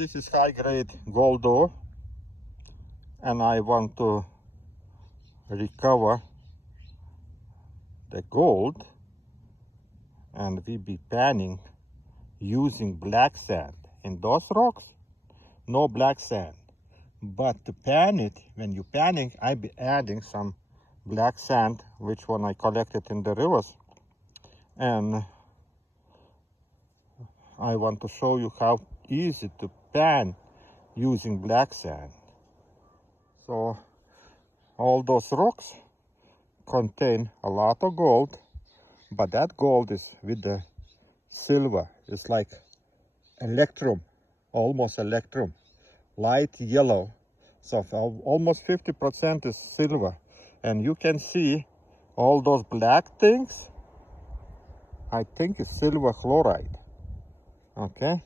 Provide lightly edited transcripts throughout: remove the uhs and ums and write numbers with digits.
this is high-grade gold ore, and I want to recover the gold, and we be panning using black sand. In those rocks, no black sand. But to pan it, when you panning, I be adding some black sand, which one I collected in the rivers. And I want to show you how easy to pan using black sand. So all those rocks contain a lot of gold, but that gold is with the silver. It's like electrum, almost electrum, light yellow. So almost 50% is silver. And you can see all those black things, I think it's silver chloride. Okay,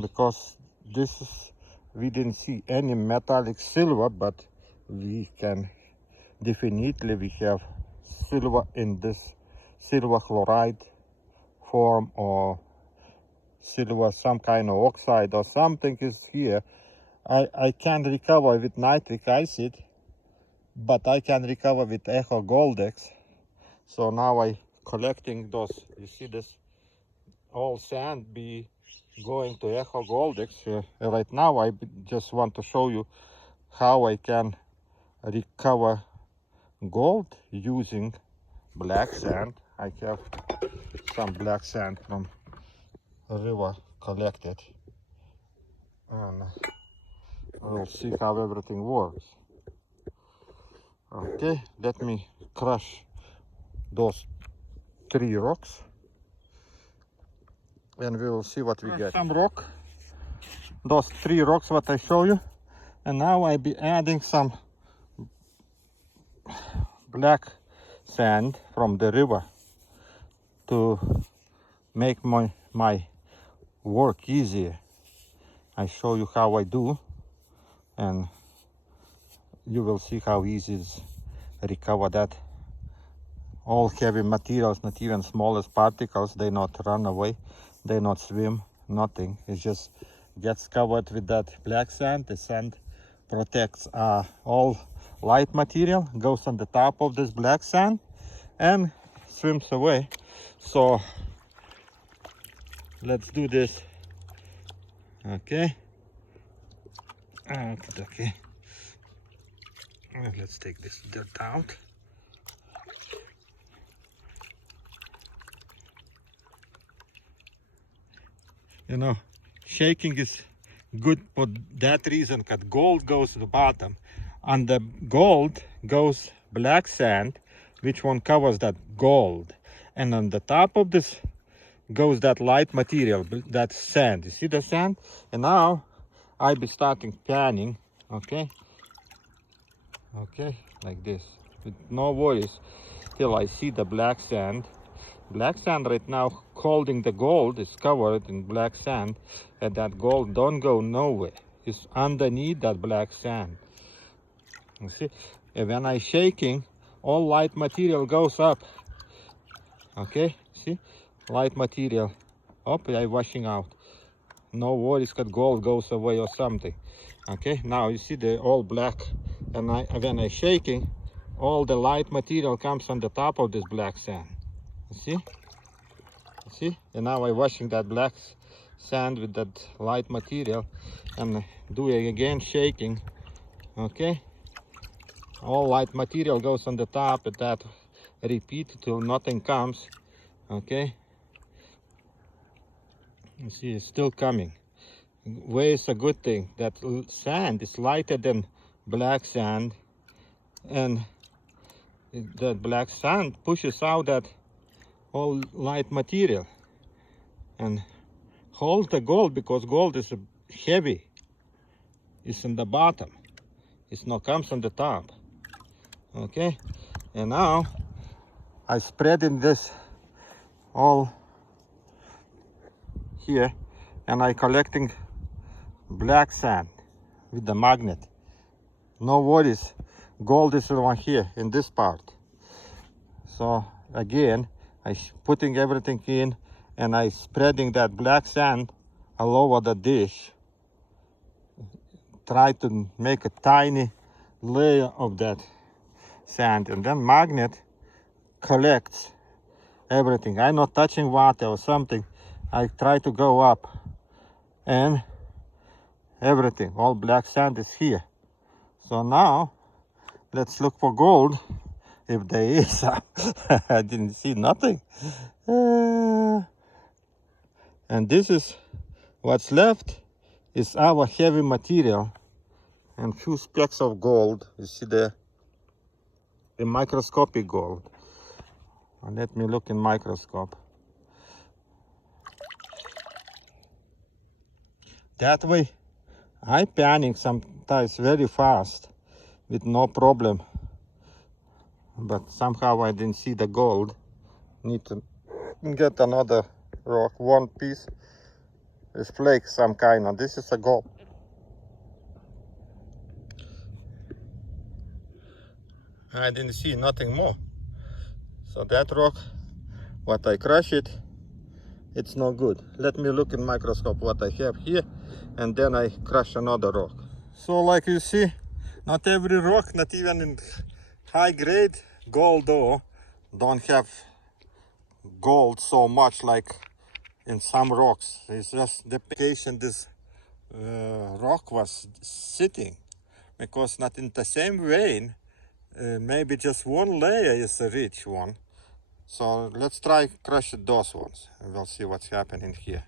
because this is, we didn't see any metallic silver, but we can definitely, we have silver in this silver chloride form, or silver, some kind of oxide or something is here. I can recover with nitric acid, but I can recover with Echo Goldex. So now I collecting those, you see this all sand be going to Echo Goldex. Right now I just want to show you how I can recover gold using black sand. I have some black sand from a river collected, and we'll see how everything works. Okay, let me crush those 3 rocks, and we will see what we get. Some rock, those 3 rocks what I show you, and now I be adding some black sand from the river to make my work easier. I show you how I do, and you will see how easy it is to recover that. All heavy materials, not even smallest particles, they not run away, they not swim, nothing. It just gets covered with that black sand. The sand protects all light material, goes on the top of this black sand and swims away. So let's do this. Okay. Okay. Let's take this dirt out. You know, shaking is good for that reason, because gold goes to the bottom. On the gold goes black sand, which one covers that gold. And on the top of this goes that light material, that sand. You see the sand? And now I'll be starting panning, okay? Okay, like this, with no worries, till I see the black sand. Black sand right now holding the gold is covered in black sand, and that gold don't go nowhere. It's underneath that black sand. You see, and when I shaking, all light material goes up. Okay, see, light material up, I washing out. No worries that gold goes away or something. Okay, now you see the all black, and when I shaking, all the light material comes on the top of this black sand. See? See? And now I'm washing that black sand with that light material and doing again shaking. Okay? All light material goes on the top, and that repeat till nothing comes. Okay? You see, it's still coming. Where is a good thing? That sand is lighter than black sand, and that black sand pushes out that all light material and hold the gold, because gold is heavy. It's in the bottom. It's not comes on the top. Okay, and now I spread in this all here, and I collecting black sand with the magnet. No worries, gold is over here in this part. So again, I putting everything in, and I spreading that black sand all over the dish. try to make a tiny layer of that sand, and then magnet collects everything. I'm not touching water or something. I try to go up, and everything, all black sand is here. So now let's look for gold, if there is. I didn't see nothing. And this is what's left, is our heavy material and few specks of gold. You see the microscopic gold. Let me look in microscope. That way I panic sometimes very fast with no problem, but somehow I didn't see the gold. Need to get another rock. One piece is flake some kind of. This is a gold. I didn't see nothing more. So that rock, what I crush it, it's no good. Let me look in microscope what I have here, and then I crush another rock. So like you see, not every rock, not even in high grade gold ore, don't have gold so much like in some rocks. It's just the location this rock was sitting, because not in the same vein. Maybe just one layer is a rich one. So let's try crush those ones, and we'll see what's happening here.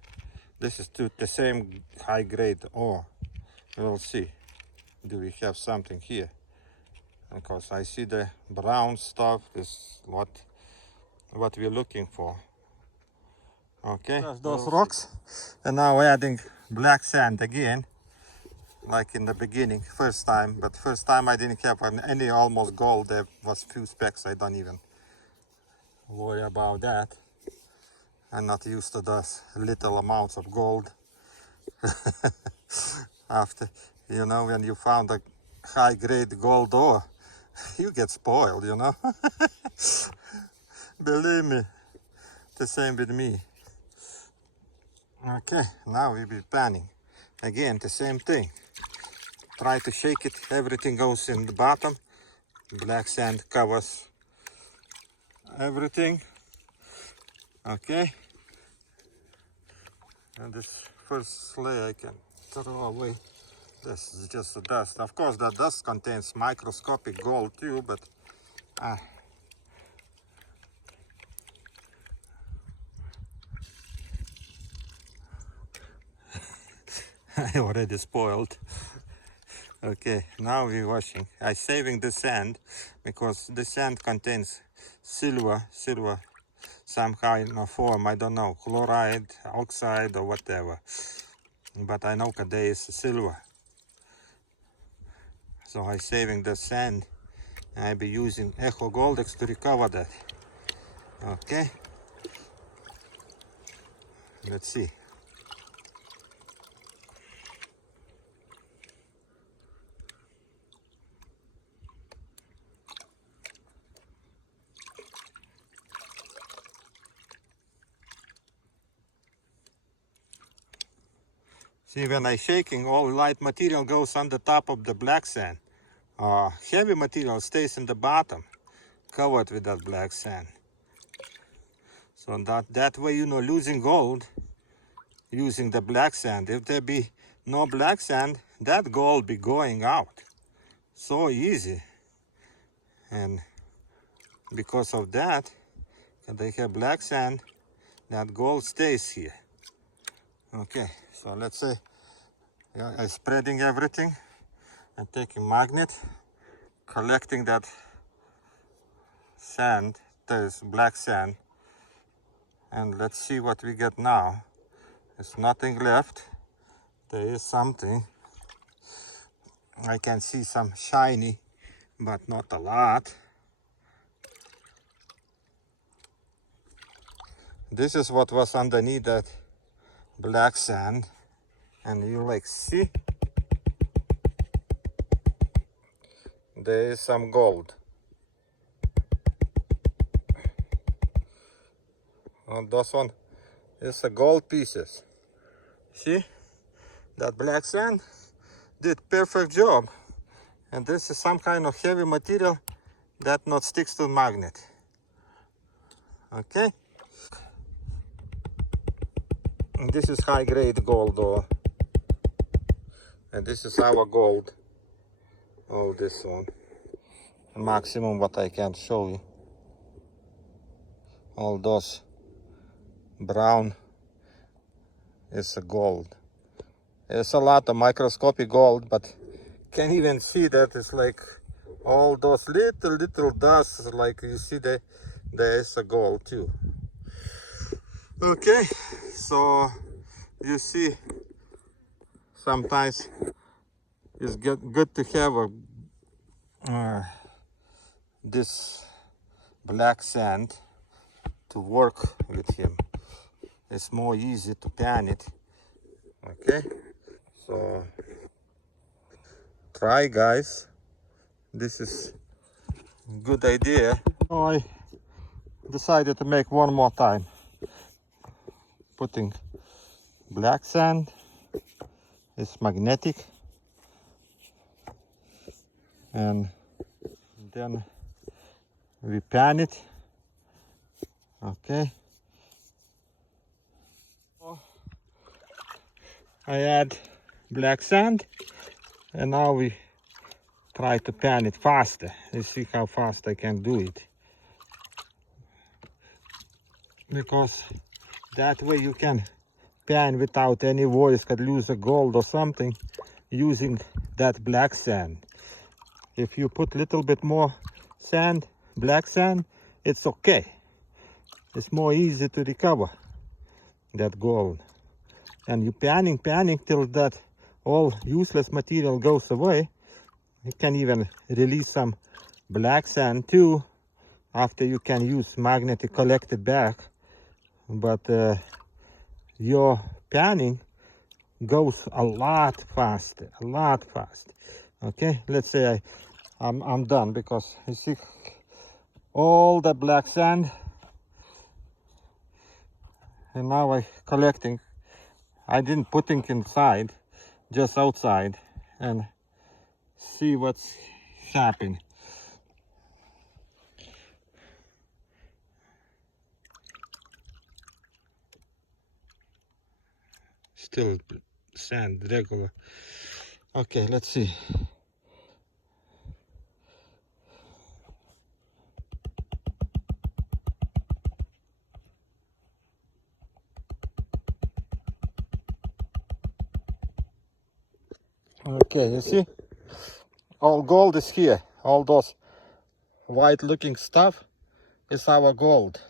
This is the same high grade ore. We'll see. Do we have something here? Because I see the brown stuff is what we're looking for. Okay, those rocks. And now we're adding black sand again, like in the beginning, first time. But first time I didn't have any almost gold. There was few specks. I don't even worry about that. I'm not used to those little amounts of gold. After, you know, when you found a high grade gold ore, you get spoiled, you know. Believe me, the same with me. Okay, now we be panning. Again, the same thing. Try to shake it, everything goes in the bottom. Black sand covers everything. Okay. And this first layer I can throw away. This is just the dust. Of course, that dust contains microscopic gold too, but I already spoiled. Okay, now we're washing. I'm saving the sand because the sand contains silver, somehow in a form, I don't know, chloride, oxide, or whatever. But I know there is silver. So I'm saving the sand. I'll be using Echo Goldex to recover that. Okay. Let's see. See, when I'm shaking, all light material goes on the top of the black sand. Heavy material stays in the bottom, covered with that black sand. So that way, you know, losing gold, using the black sand. If there be no black sand, that gold be going out. So easy. And because of that, they have black sand, that gold stays here. Okay, so let's say I'm spreading everything and taking magnet, collecting that sand, there's black sand, and let's see what we get now. There's nothing left. There is something. I can see some shiny, but not a lot. This is what was underneath that black sand, and you like see there is some gold. And this one is a gold pieces. See that black sand? did perfect job. And this is some kind of heavy material that not sticks to the magnet. Okay. And this is high grade gold though. And this is our gold. Oh, this one. Maximum what I can show you. All those brown is a gold. There's a lot of microscopic gold, but can't even see that. It's like all those little dust, like you see there is a gold too. Okay, so you see sometimes it's good to have this black sand to work with him. It's more easy to pan it. Okay, so try, guys. This is a good idea. So I decided to make one more time, putting black sand. It's magnetic, and then we pan it. Okay, I add black sand, and now we try to pan it faster. Let's see how fast I can do it, because that way you can pan without any voice, could lose a gold or something using that black sand. If you put little bit more sand, black sand, it's okay. It's more easy to recover that gold. And you panning till that all useless material goes away. You can even release some black sand too, after you can use magnet to collect it back. But your panning goes a lot faster, Okay, let's say I'm done, because you see all the black sand, and now I collecting. I didn't putting inside, just outside, and see what's happening. Still sand, regular. Okay, let's see. Okay, you see? All gold is here. All those white looking stuff is our gold.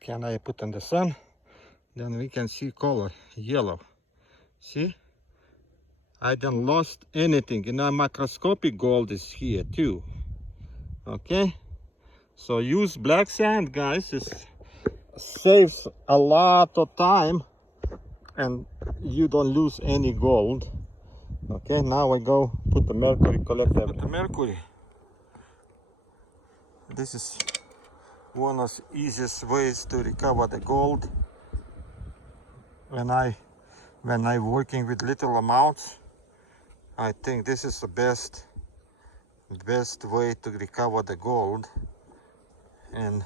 Can I put in the sun? Then we can see color, yellow. See? I don't lost anything. You know, microscopic gold is here too. Okay? So use black sand, guys. It saves a lot of time and you don't lose any gold. Okay, now I go put the mercury collector. Put the mercury. This is one of the easiest ways to recover the gold. When I'm working with little amounts, I think this is the best way to recover the gold. And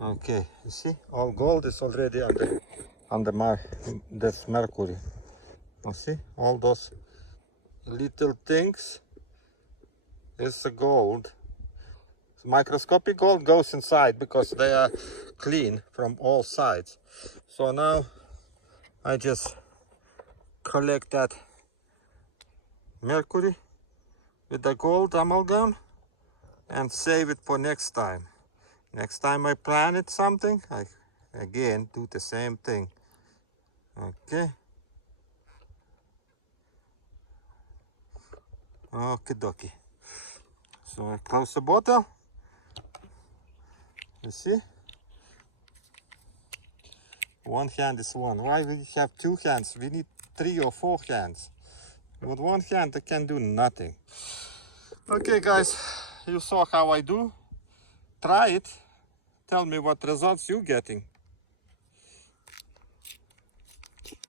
okay, you see, all gold is already under this mercury. You see, all those little things is the gold. Microscopic gold goes inside because they are clean from all sides. So now I just collect that mercury with the gold amalgam and save it for next time. Next time I planet something, I again do the same thing. Okay. Okie dokie. So I close the bottle. You see? One hand is one. Why we have two hands? We need 3 or 4 hands. With one hand I can do nothing. Okay guys, you saw how I do. Try it. Tell me what results you're getting.